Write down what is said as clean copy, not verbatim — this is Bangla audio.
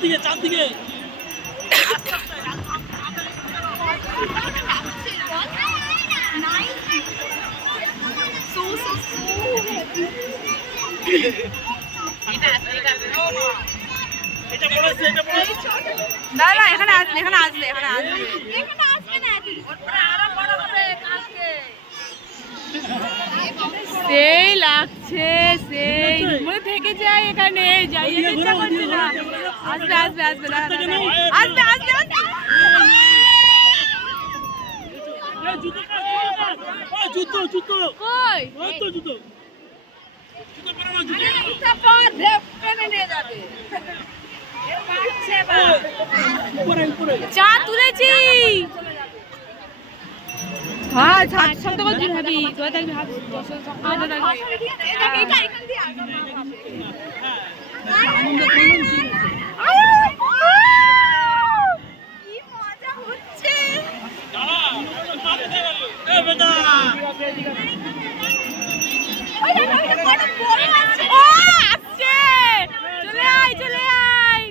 চারদিকে চারদিকে না না এখানে আসবে এখানে আসবে এখানে আসবে সেই লাগছে সেই মনে থেকে যায় এখানে যাই ইচ্ছা করছে না আসবে আসবে আসবে আসবে আসবে জুতো জুতো কই ওই তো জুতো জুতো পরে না জুতো এটা পর ঢেপ টেনে নিয়ে যাবে উপরে উপরে চা তুলেছি হ্যাঁ ছাদ শব্দ করতে ভাবি তোরা দেখবি হাত শব্দ করতে থাকবি এটা এখান দিয়ে আগাবো কি মজা হচ্ছে এ বেটা ওই দেখো এটা কত বড় আছে ও আসছে চলে আয়